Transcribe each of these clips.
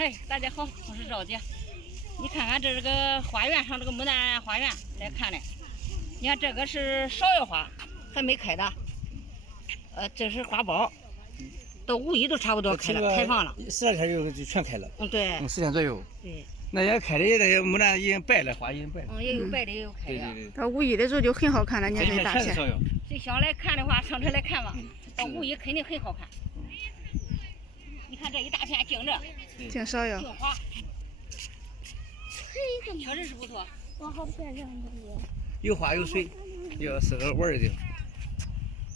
嗨，大家好，我是赵姐。你看看这个花园上这个牡丹花园来看的，你看这个是芍药花，还没开的。这是花苞，到5月都差不多开了，开放了。12天就全开了。对。10天左右。对。那也开的那些牡丹已经白了，花已经白了。也有白的，也有开的。对。到5月的时候就很好看了，你看这大片。谁想来看的话，上车来看吧。到5月肯定很好看。你看这一大片净着，净芍药，净花，确实是不错。哇，好漂亮的耶！有花有水，要适合玩的地方。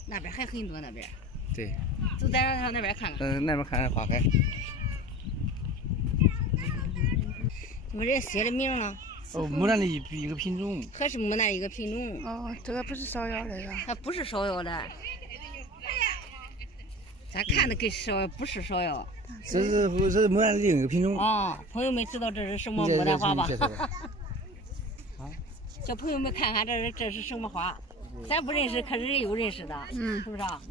那边还很多，那边。对。走，咱上那边看看。那边看看花海。怎么人写的名呢？牡丹的一个品种。还是牡丹的一个品种。哦，这个不是芍药的呀？它不是芍药的。咱看的跟芍药不是芍药，这是牡丹的另一个品种。哦，朋友们知道这是什么牡丹花吧？叫朋友们看看这是什么花，咱不认识，可是人有认识的，是不是啊？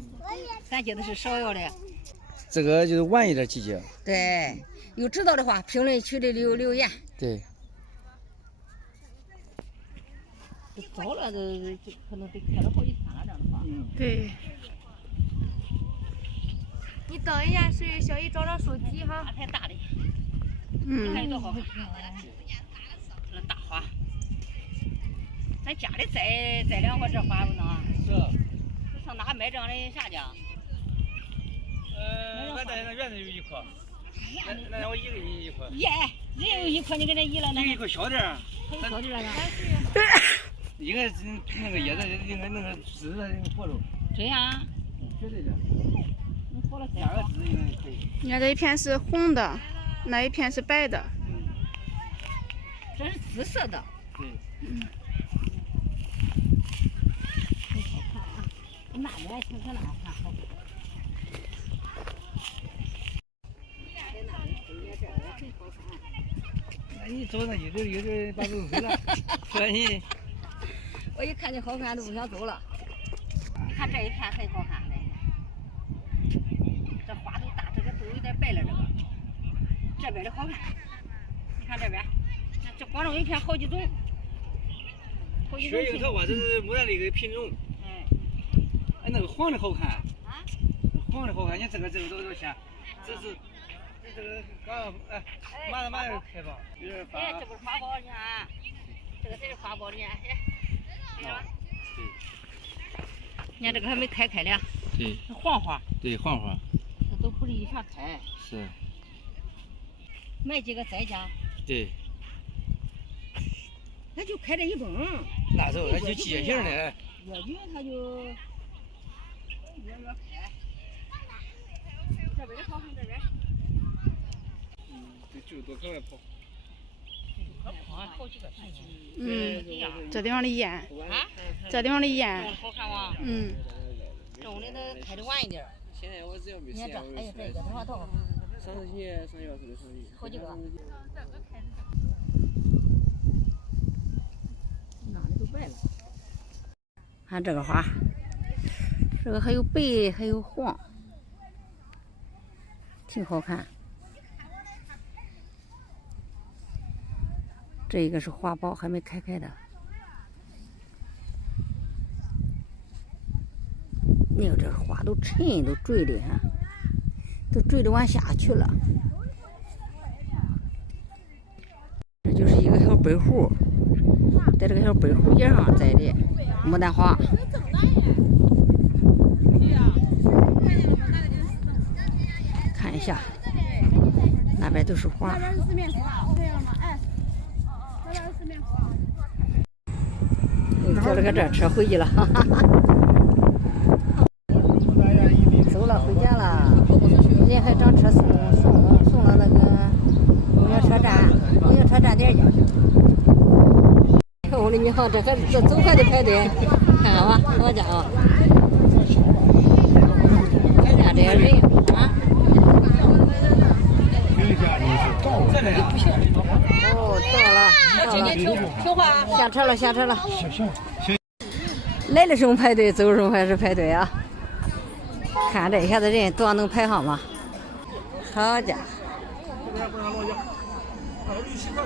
咱觉得是芍药的。这个就是晚一点季节。对，有知道的话，评论区里留言。对。早了都可能得开了好几天了，这样的话。对。你等一下，是小姨找找手机哈。太大了。你看多好看。这大花。咱家里栽两棵这花不能。是。上哪买这样的啥价？俺在那院子有一棵。那我一个人一棵。耶，人有一棵，你给他移了。有一棵小点儿。还小点儿呢。应该是那个叶子，应该那个枝子活着。对呀。绝对的。活了2个枝应该可以。你看这一片是红的，那一片是白的。这是紫色的。对。很好看啊！那边瞅瞅那看好。那你走那有点把路走了，可以。我一看就好看，都不想走了。你看这一片很好看的，这花都大，这个都有点白了。这边的好看，你看这边，这光中一片好几种。雪樱桃花这是牡丹的一个品种。哎，那个黄的好看。啊？黄的好看，你这个多少钱？这个刚马上要开吧？哎，这不是花苞，你看，这个才是花苞呢。你看这个还没开呢。对。黄花。对，黄花。这都不是一片开。是。买几个栽家。对。它就开这一种。那时候它就季节性的。越橘它就越开。这边的好看，这边。就多可爱跑。好几个。这地方的烟。啊？这地方的烟。好看吗？种的它开的晚一点。现在我只要没时间，哎呀，这个多少头？上次去上钥匙的生意。好几个。哪里都白了。看这个花，这个还有白，还有黄，挺好看。这一个是花苞，还没开的。你看这花都沉，都坠的哈，都坠的往下去了。这就是一个小白壶，在这个小白壶叶上栽的牡丹花。看一下，那边都是花。坐了个这车回去了，走了，回家了。人还找车送到那个公交车站点去。我的娘，这走还得排队，看看吧，好家伙，人家这些人啊。哦，到了，下车了。来的时候排队，走的时候还是排队啊。看这一下子人多少能排上吗？好家伙，不让落脚，绿旗块。